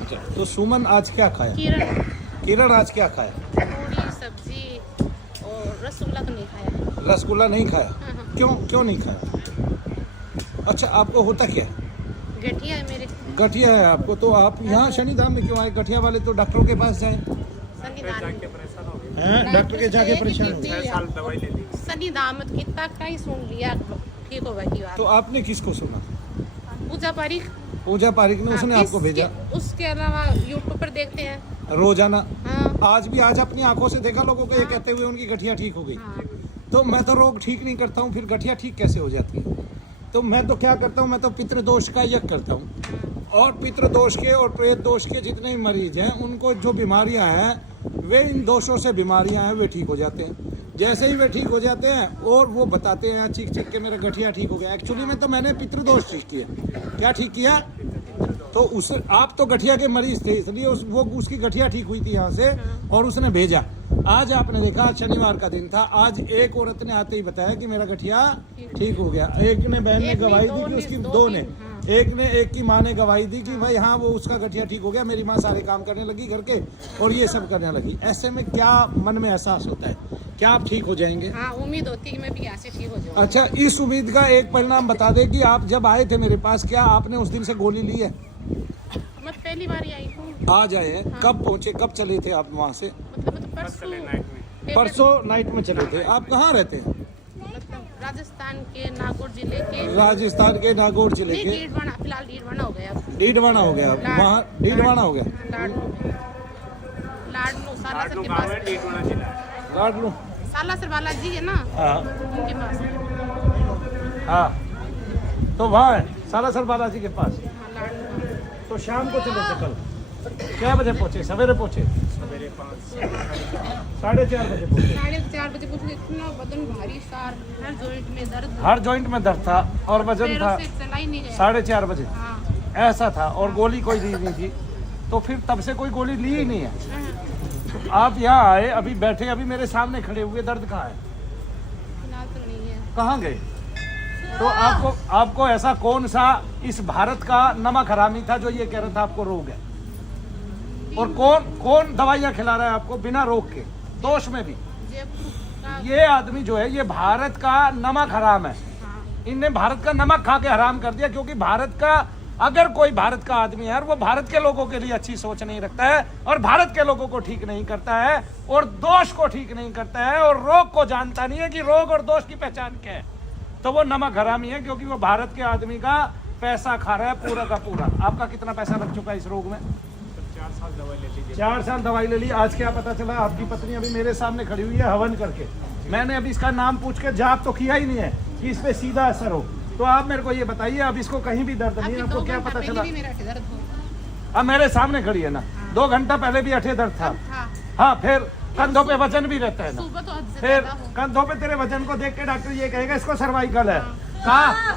अच्छा, तो सुमन आज क्या खाया? किरण आज क्या खाया? पूरी सब्जी और रसगुल्ला तो नहीं खाया। रसगुल्ला नहीं खाया? हाँ। क्यों नहीं खाया? अच्छा, आपको होता क्या है? गठिया है मेरे। गठिया है आपको, तो आप यहाँ शनिधाम में क्यों आए? गठिया वाले तो डॉक्टरों के पास जाए। डॉक्टर के जाके परेशान हो गए। शनिधाम कितना कहीं सुन लिया, ठीक होगा की बात। तो आपने किसको सुना? पूजा पारिक। पूजा पारिक ने, उसने आपको भेजा? उसके अलावा यूट्यूब पर देखते हैं रोजाना? हाँ। आज अपनी आंखों से देखा लोगों को ये कहते हुए उनकी गठिया ठीक हो गई। हाँ। तो मैं तो रोग ठीक नहीं करता हूँ, फिर गठिया ठीक कैसे हो जाती है? तो मैं तो क्या करता हूँ, मैं तो पितृदोष का यज्ञ करता हूँ, और पितृदोष के और प्रेत दोष के जितने भी मरीज हैं उनको जो बीमारियां हैं वे इन दोषों से बीमारियां हैं वे ठीक हो जाते हैं। जैसे ही वे ठीक हो जाते हैं और वो बताते हैं चीख चीख के मेरा गठिया ठीक हो गया। एक्चुअली में तो मैंने पितृदोष ठीक किया। क्या ठीक किया? तो उस आप तो गठिया के मरीज थे, इसलिए उसकी गठिया ठीक हुई थी यहाँ से, और उसने भेजा। आज आपने देखा, आज शनिवार का दिन था, आज एक औरत ने आते ही बताया कि मेरा गठिया ठीक हो गया। एक ने बहन ने गवाही दी कि उसकी दो ने, एक की माँ ने गवाही दी कि भाई हाँ वो उसका गठिया ठीक हो गया। मेरी माँ सारे काम करने लगी घर के और ये सब करने लगी। ऐसे में क्या मन में एहसास होता है? क्या आप ठीक हो जाएंगे? हाँ, उम्मीद होती है कि मैं भी यहाँ से ठीक हो जाऊँ। अच्छा, इस उम्मीद का एक परिणाम बता दे कि आप जब आए थे मेरे पास, क्या आपने उस दिन से गोली ली है? मैं पहली बार ही आई हूँ। आज आए हैं? हाँ। कब पहुँचे, कब चले थे आप वहाँ से? मतलब परसों नाइट में चले थे। आप कहाँ रहते हैं? मतलब राजस्थान के नागौर जिले के। राजस्थान के नागौर जिले के? डीडवाना, फिलहाल डीडवाना हो गया। डीडवाना हो गया वहाँ? डीडवाना हो गया? लाडलू सालासर के पास। लाडलू सालासर बालाजी है ना, हाँ उनके पास। हाँ, तो वहाँ है सालासर बालाजी के पास। हाँ, लाडलू। तो शाम को चले थे कल? क्या बजे पहुँचे? सवेरे पहुँचे? 4:30 बजे पहुँचे। 4:30 बजे पहुंचे। इतना बदन भारी, सार हर जॉइंट में दर्द, हर जॉइंट में दर्द था और वजन था। पैरों से चला ही नहीं गया। 4:30 बजे हाँ। ऐसा था, और गोली कोई दी नहीं थी। तो फिर तब से कोई गोली ली ही नहीं है। तो आप यहाँ आए, अभी बैठे, अभी मेरे सामने खड़े हुए, दर्द कहाँ है? फिलहाल तो नहीं है। कहाँ गए? तो आपको ऐसा कौन सा इस भारत का नमक हरामी था जो ये कह रहा था आपको रोग है? और कौन दवाइयाँ खिला रहा है आपको बिना रोग के, दोष में भी? ये आदमी जो है, ये भारत का नमक हराम है। इनने भारत का नमक खा के हराम कर दिया, क्योंकि भारत का, अगर कोई भारत का आदमी है वो भारत के लोगों के लिए अच्छी सोच नहीं रखता है, और भारत के लोगों को ठीक नहीं करता है, और दोष को ठीक नहीं करता है, और रोग को जानता नहीं है कि रोग और दोष की पहचान क्या है, तो वो नमक हरामी है, क्योंकि वो भारत के आदमी का पैसा खा रहा है पूरा का पूरा। आपका कितना पैसा लग चुका है इस रोग में? 4 साल दवाई लेती थी। 4 साल दवाई ले ली। आज क्या पता चला? आपकी पत्नी अभी मेरे सामने खड़ी हुई है हवन करके। मैंने अभी इसका नाम पूछ के जाप तो किया ही नहीं है कि इस पे सीधा असर हो। तो आप मेरे को ये बताइए, अब इसको कहीं भी दर्द नहीं है, आपको क्या पता चला? अब मेरे सामने खड़ी है ना, 2 घंटा पहले भी अठे दर्द था। हाँ, फिर कंधों पे वजन भी रहता है ना, फिर कंधों पे तेरे वजन को देख के डॉक्टर ये कहेगा इसको सर्वाइकल है। कहाँ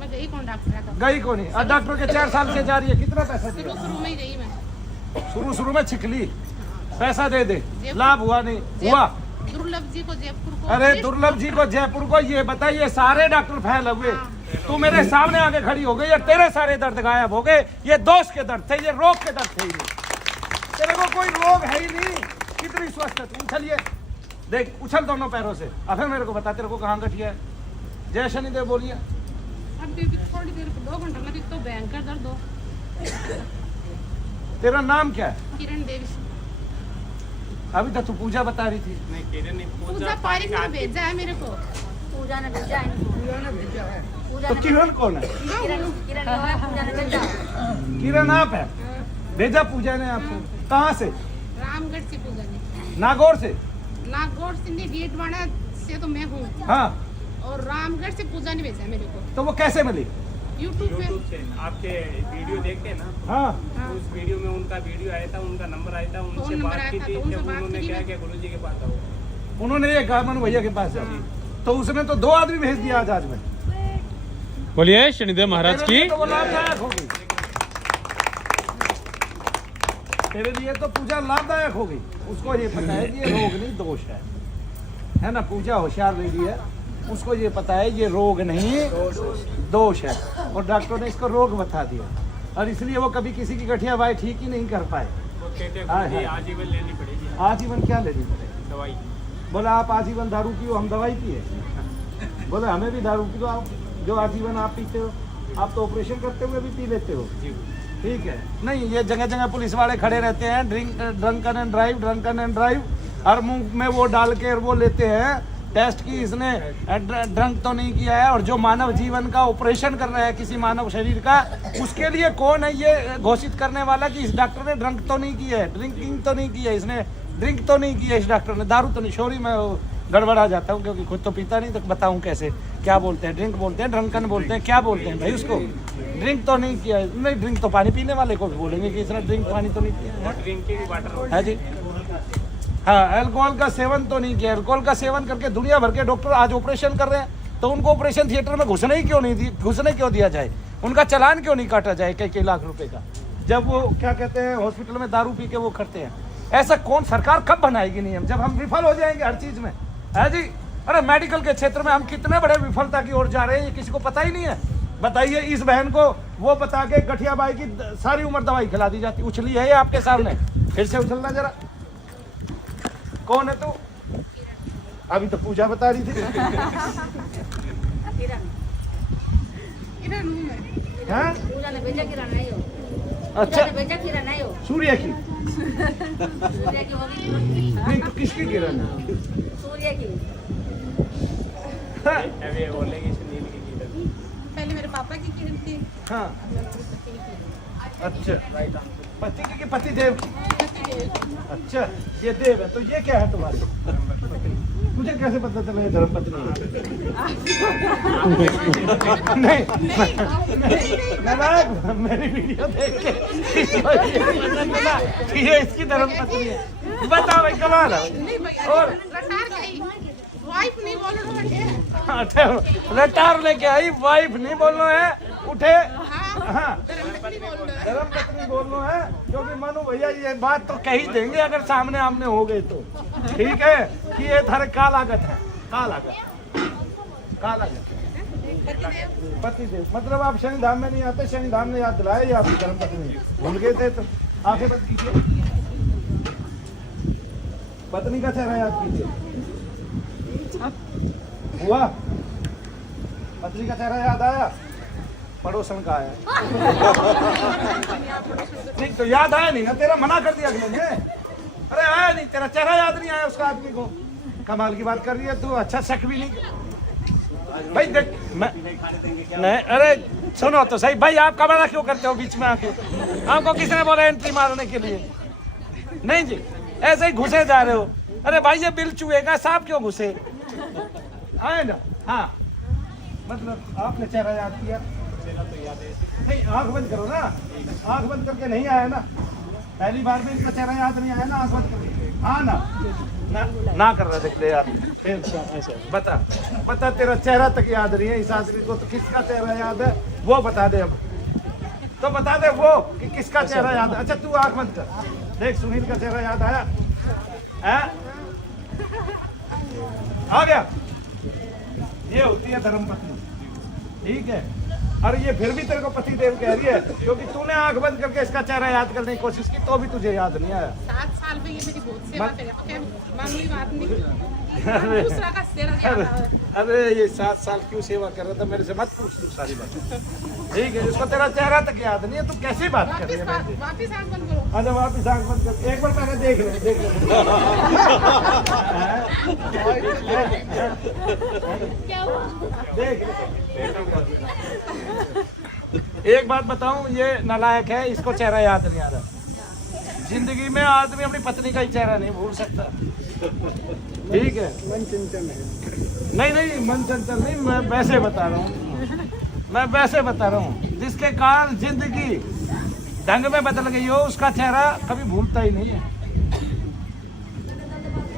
मैं गई कौन डॉक्टर? गई को नहीं, और डॉक्टर के 4 साल से जा रही है। कितना पैसा दिया? शुरू में ही गई मैं। शुरू में छिकली, पैसा दे दे, लाभ हुआ नहीं हुआ। दुर्लभ जी को जयपुर को, अरे दुर्लभ जी को जयपुर को, ये बताइए सारे डॉक्टर फैल हुए, तू मेरे सामने आके खड़ी हो गई, ये तेरे सारे दर्द गायब हो गए। ये दोष के दर्द थे, ये रोग के दर्द थे ही नहीं। तेरे को कोई रोग है ही नहीं, कितनी स्वस्थ है तू। उछलिए, देख उछल दोनों पैरों से। अब फिर मेरे को बता, तेरे को कहाँ गठिया है? जय शनिदेव बोलिए। अभी थोड़ी देर, 2 घंटे लगे तो भयंकर दर्द हो। तेरा नाम क्या है? किरण देवी। अभी तक तू पूजा बता रही थी। नहीं, किरण नहीं, पूजा पारिक ने भेजा है मेरे को। पूजा ने भेजा है। तो किरण कौन है? किरण पूजा ने भेजा। किरण आप है? भेजा पूजा ने आपको? कहाँ से? रामगढ़ से पूजा ने। नागौर से? नागौर से नहीं, डीडवाना से तो मैं हूँ। हाँ, और रामगढ़ से पूजा ने भेजा है मेरे को। तो वो कैसे मिली? यूट्यूब पे। यूट्यूब से आपके वीडियो देखते हैं ना, हाँ, तो उस वीडियो में उनका वीडियो आया था, उनका नंबर आया था, उनसे नंबर बात आया की था, थी। तो उनसे जब बात उन्होंने की क्या मैं। किया, गुरु जी के पास आओ। उन्होंने ये कहा मन भैया के पास जाओ। तो उसने तो 2 आदमी भेज दिया आज में। बोलिए शनिदेव महाराज की। तो वो लाभदायक होगी तेरे लिए, तो पूजा लाभदायक होगी। उसको ये पता है कि ये रोग नहीं दोष है ना? पूजा होशियार लेडी है, उसको ये पता है ये रोग नहीं दोष है, और डॉक्टर ने इसको रोग बता दिया। और इसलिए वो कभी किसी की गठिया वाई ठीक ही नहीं कर पाए। वो कहते हाँ, हैं हाँ। आजीवन लेनी पड़ेगी आजीवन क्या लेनी पड़ेगी? दवाई। बोला आप आजीवन दारू पियो, हम दवाई पिए। बोले हमें भी दारू पियो, आप जो आजीवन आप पीते हो, आप तो ऑपरेशन करते हुए भी पी लेते हो। जी ठीक है, नहीं ये जगह जगह पुलिस वाले खड़े रहते हैं, ड्रंकन एंड ड्राइव, और मुंह में वो डाल के वो लेते हैं टेस्ट की इसने ड्रंक तो नहीं किया है। और जो मानव जीवन का ऑपरेशन कर रहा है किसी मानव शरीर का, उसके लिए कौन है ये घोषित करने वाला कि इस डॉक्टर ने ड्रंक तो नहीं की है, ड्रिंकिंग तो नहीं की है, इसने ड्रिंक तो नहीं किया इस डॉक्टर ने, दारू तो नहीं। सॉरी मैं गड़बड़ा जाता हूँ क्योंकि खुद तो पीता नहीं, तो बताऊँ कैसे, क्या बोलते हैं, ड्रिंक बोलते हैं, ड्रंकन बोलते हैं, क्या बोलते हैं भाई उसको? ड्रिंक तो नहीं किया है। नहीं, ड्रिंक तो पानी पीने वाले को भी बोलेंगे कि इसने ड्रिंक पानी तो नहीं किया है। ड्रिंकिंग वाटर है जी। हाँ, अल्कोहल का सेवन तो नहीं किया। अल्कोहल का सेवन करके दुनिया भर के डॉक्टर आज ऑपरेशन कर रहे हैं, तो उनको ऑपरेशन थिएटर में घुसने क्यों दिया जाए? उनका चालान क्यों नहीं काटा जाए कई लाख रुपए का, जब वो क्या कहते हैं हॉस्पिटल में दारू पी के वो करते हैं? ऐसा कौन सरकार कब बनाएगी नियम, जब हम विफल हो जाएंगे हर चीज में? है जी। अरे मेडिकल के क्षेत्र में हम कितने बड़े विफलता की ओर जा रहे हैं, ये किसी को पता ही नहीं है। बताइए, इस बहन को वो बता के गठिया बाई की सारी उम्र दवाई खिला दी जाती। उछली है ये आपके सामने, फिर से उछलना जरा। कौन है तू? अभी तो पूजा बता रही थी। हाँ? पूजा ने भेजा किरण नहीं हो। अच्छा, पूजा ने भेजा किरण नहीं हो। सूर्य की? सूर्य की होगी। नहीं तो किसकी किरण है? सूर्य की। हाँ, अभी बोलेंगे सुनील की किरण। पहले मेरे पापा की किरण थी। हाँ। अच्छा, पति की पति देव की? अच्छा, ये देव है, तो ये क्या है तुम्हारी? मुझे कैसे पता चला ये धर्मपत्नी है? नहीं, मेरी वीडियो देख के इसको ये पता चला कि ये इसकी धर्मपत्नी है। बताओ भाई, कमाल है। और वाइफ नहीं बोलो ना। अच्छा, रटार लेके आई, वाइफ नहीं बोलना है, उठे। हाँ, धर्मपत्नी बोलना है, क्योंकि मानो भैया ये बात तो कह ही देंगे अगर सामने आमने हो गए तो। ठीक है कि ये थारे का लागत है, का लागत पति देव। मतलब आप शनि धाम में नहीं आते, शनि धाम ने याद दिलाया ये आपकी धर्मपत्नी भूल गए थे, तो आंखें बंद कीजिए, पत्नी का चेहरा याद कीजिए। हुआ? पत्नी का चेहरा याद आया? पड़ोसन का आया? नहीं तो याद आया नहीं ना, तेरा मना कर दिया अगले ने। अरे आया नहीं, तेरा चेहरा याद नहीं आया उसका आदमी को। कमाल की बात कर रही है तू। अच्छा, शक भी नहीं भाई, देख मैं नहीं। अरे सुनो तो सही भाई, आप कमाना क्यों करते हो बीच में आके? आपको किसने बोला एंट्री मारने के लिए? नहीं जी, ऐसे ही घुसे जा रहे हो। अरे भाई ये बिल चुएगा, सांप क्यों घुसे? आए ना। हाँ, मतलब आपने चेहरा याद किया? नहीं, आंख बंद करो ना, आंख बंद करके नहीं आया ना, पहली बार में इनका चेहरा याद नहीं आया ना, आंख बंद करके। हाँ ना कर रहा, देख ले यार। फिर बता तेरा चेहरा तक याद नहीं है इस आदमी को, तो किसका चेहरा याद है वो बता दे। अब तो बता दे वो कि किसका चेहरा याद है। अच्छा तू आंख बंद कर, देख सुनील का चेहरा याद आया है? आ गया? ये होती है धर्मपत्नी। ठीक है, और ये फिर भी तेरे को पति देव कह रही है क्योंकि तूने आंख बंद करके इसका चेहरा याद करने की कोशिश की, तो भी तुझे याद नहीं आया। 7 साल में ये मेरी बहुत सेवा करे, तो क्या मामूली बात नहीं। दूसरा का चेहरा याद आया। अरे ये 7 साल क्यों सेवा कर रहा था, मेरे से मत पूछ तू सारी बात। ठीक है, जिसको तेरा चेहरा तक याद नहीं है, तू कैसी बात कर रही है? वापिस आंख बंद करो। अच्छा वापिस आंख बंद कर, एक बार पहले देख ले। क्या हुआ? देख एक बात बताऊं, ये नालायक है, इसको चेहरा याद नहीं आ रहा। जिंदगी में आदमी अपनी पत्नी का ही चेहरा नहीं भूल सकता। ठीक है, मन चंचल है। नहीं मन चंचल नहीं, मैं वैसे बता रहा हूँ, जिसके कारण जिंदगी ढंग में बदल गई हो, उसका चेहरा कभी भूलता ही नहीं है।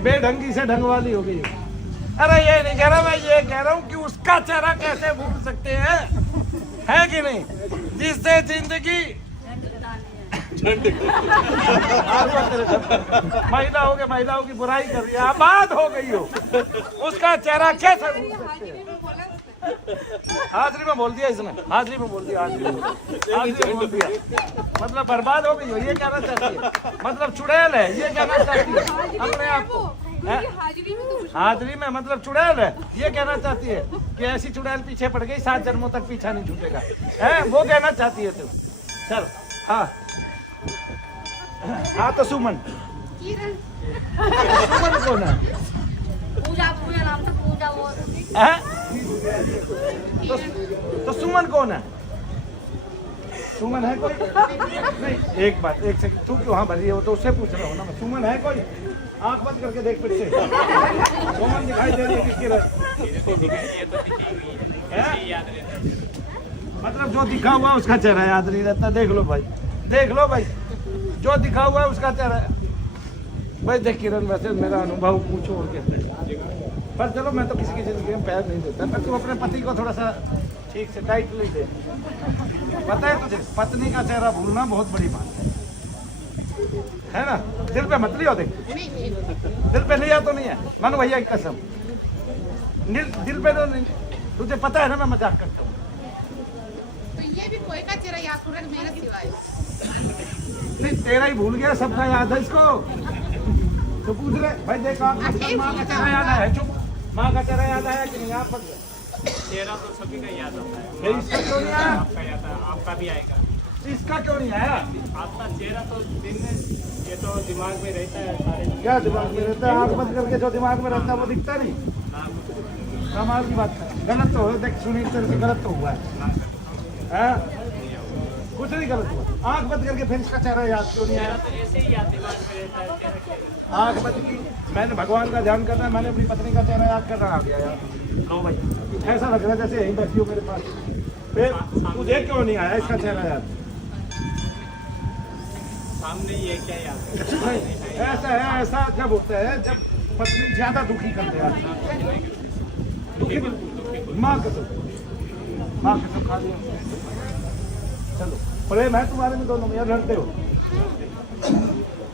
बेढंगी से ढंग वाली हो गई। अरे ये नहीं कह रहा मैं, ये कह रहा हूँ कि उसका चेहरा कैसे भूल सकते हैं, है कि नहीं? जिससे जिंदगी महिलाओं की बुराई कर रही है, आबाद हो गई हो, उसका चेहरा कैसे भूल सकते हैं? हाजिरी में बोल दिया इसने, हाजिरी में बोल दिया, हाजिरी में बोल दिया। मतलब बर्बाद हो गई हो, ये कहना चाहती है। मतलब चुड़ैल है, ये कहना चाहती है अपने आप को। हाजिरी में मतलब चुड़ैल है, ये कहना चाहती है कि ऐसी चुड़ैल पीछे पड़ गई 7 जन्मों तक पीछा नहीं छूटेगा, है वो कहना चाहती है तू। चल हाँ हाँ, तो सुमन, किरण, सुमन कौन है? पूजा पूजा नाम से पूजा वो हैं? तो सुमन कौन है? सुमन है कोई? नहीं, एक बात, एक सेकंड, तू क्यों हाँ भरी है, वो तो उससे पूछ रहा हूँ ना मैं। सुमन है कोई? आंख बंद करके देख फिर से। सुमन दिखाई दे रही है किसकी मतलब जो दिखा हुआ उसका चेहरा याद नहीं रहता। देख लो भाई, देख लो भाई, जो दिखा हुआ है उसका चेहरा भाई। देख किरण, वैसे मेरा अनुभव पूछो और क्या, पर चलो मैं तो किसी की जिंदगी में पैर नहीं देता, पर तू अपने पति को थोड़ा सा ठीक से टाइटली दे। पता है तुझे, पत्नी का चेहरा भूलना बहुत बड़ी बात है ना। दिल पे मत लियो, देख नहीं नहीं, दिल पे लिया तो नहीं है, मानो भैया की कसम, दिल पे तो नहीं। तुझे पता है ना मैं मजाक करता हूँ। तो ये भी कोई का चेहरा याद कर मेरे सिवाय। नहीं, तेरा ही भूल गया, सबका याद है इसको। तो पूछ ले भाई, देखो माँ का चेहरा याद है, चुप, माँ का चेहरा याद आया कि नहीं? आप चेहरा तो सभी का याद आता है। मेरी इसका क्यों नहीं आया? आपका याद है, आपका भी आएगा। इसका क्यों नहीं आया? आपका चेहरा तो दिन में ये तो दिमाग में रहता है सारे। क्या दिमाग में रहता है? आंख बंद करके जो दिमाग में रहता है वो दिखता नहीं। कमाल की बात है, गलत तो हो, देख सुनील तेरे से गलत तो हुआ है? कुछ नहीं गलत हुआ। आंख बंद करके फिर इसका चेहरा याद क्यों नहीं आया? तो ऐसे ही याद दिमाग में रहता है चेहरा क्या। आंख बंद की, मैंने भगवान का ध्यान करना है, मैंने अपनी पत्नी का चेहरा याद करना आ गया यार। लो भाई, ऐसा लग रहा है जैसे यहीं बैठी हो मेरे पास। फिर तुझे क्यों नहीं आया इसका चेहरा याद? सामने ही है, क्या याद है? नहीं, ऐसा है, ऐसा जब होता है जब पत्नी ज्यादा दुखी करते हैं। दुखी माँ कसम खा लिया। चलो, प्रेम है तुम्हारे में दोनों में या लड़ते हो?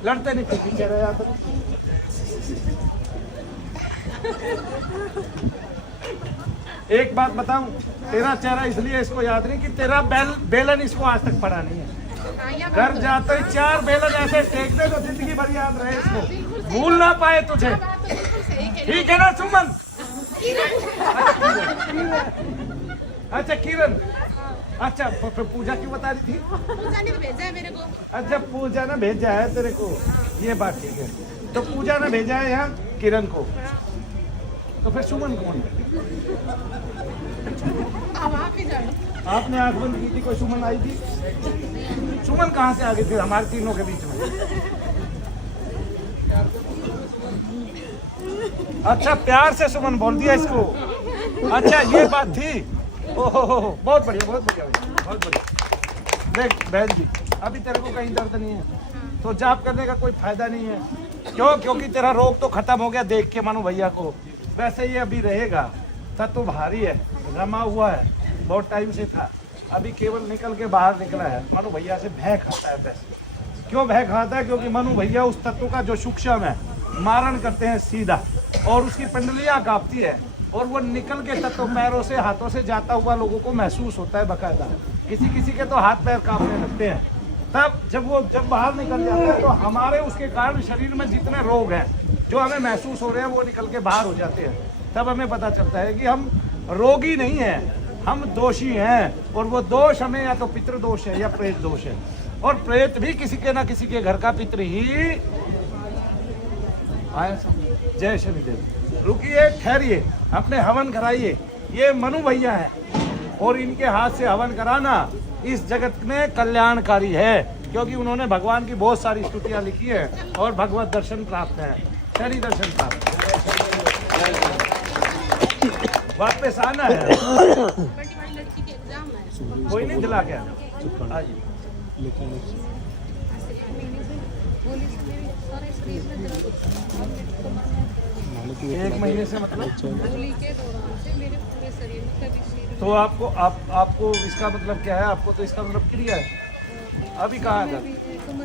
लड़ते नहीं, फिर चेहरा याद है। एक बात बताऊं, तेरा चेहरा इसलिए इसको याद नहीं कि तेरा बेलन इसको आज तक पड़ा नहीं है। घर जाते ही 4 बेलन ऐसे फेंक दे तो जिंदगी भर याद रहे इसको, भूल ना पाए तुझे। बात तो बिल्कुल सही कह रही ठीक है ना सुमन? किरण, अच्छा किरण, अच्छा पूजा क्यों बता रही थी? पूजा ने तो भेजा है मेरे को। अच्छा पूजा ने भेजा है तेरे को, ये बात ठीक है। तो पूजा ने भेजा है यहाँ किरण को, तो फिर सुमन कौन है? अब आप ही जानो। आपने आंख बंद की थी, कोई सुमन आई थी? सुमन कहाँ से आ गई थी हमारे तीनों के बीच में? अच्छा प्यार से सुमन बोल दिया इसको। अच्छा ये बात थी। ओहो बहुत बढ़िया, बहुत बढ़िया, बहुत बढ़िया। देख बहन जी, अभी तेरे को कहीं दर्द नहीं है तो जाप करने का कोई फायदा नहीं है। क्यों? क्योंकि तेरा रोग तो खत्म हो गया देख के मानो भैया को। वैसे ये अभी रहेगा, तत्व भारी है, रमा हुआ है, बहुत टाइम से था, अभी केवल निकल के बाहर निकला है। मनु भैया से भय खाता है। वैसे क्यों भय खाता है? क्योंकि मनु भैया उस तत्व का जो सूक्ष्म है मारण करते हैं सीधा, और उसकी पिंडलियां कांपती है, और वो निकल के तत्व पैरों से हाथों से जाता हुआ लोगों को महसूस होता है बकायदा। किसी किसी के तो हाथ पैर कांपने लगते हैं। तब जब बाहर निकल जाता है तो हमारे उसके कारण शरीर में जितने रोग हैं जो हमें महसूस हो रहे हैं वो निकल के बाहर हो जाते हैं। तब हमें पता चलता है कि हम रोगी नहीं हैं, हम दोषी हैं, और वो दोष हमें या तो पितृदोष है या प्रेत दोष है। और प्रेत भी किसी के ना किसी के घर का पितृ ही आया। जय शनिदेव। रुकिए, ठहरिए, अपने हवन कराइए। ये मनु भैया है और इनके हाथ से हवन कराना इस जगत में कल्याणकारी है, क्योंकि उन्होंने भगवान की बहुत सारी स्तुतियां लिखी है और भगवत दर्शन प्राप्त है, शनि दर्शन प्राप्त है। वापस आना है, बड़ी बड़ी लड़की के एग्जाम है। कोई नहीं दिला के आना। आइए। एक महीने से मतलब होली के दौरान से मेरे पूरे शरीर में कभी सिर तो आपको इसका मतलब क्या है? आपको तो इसका मतलब क्रिया है। अभी कहाँ है?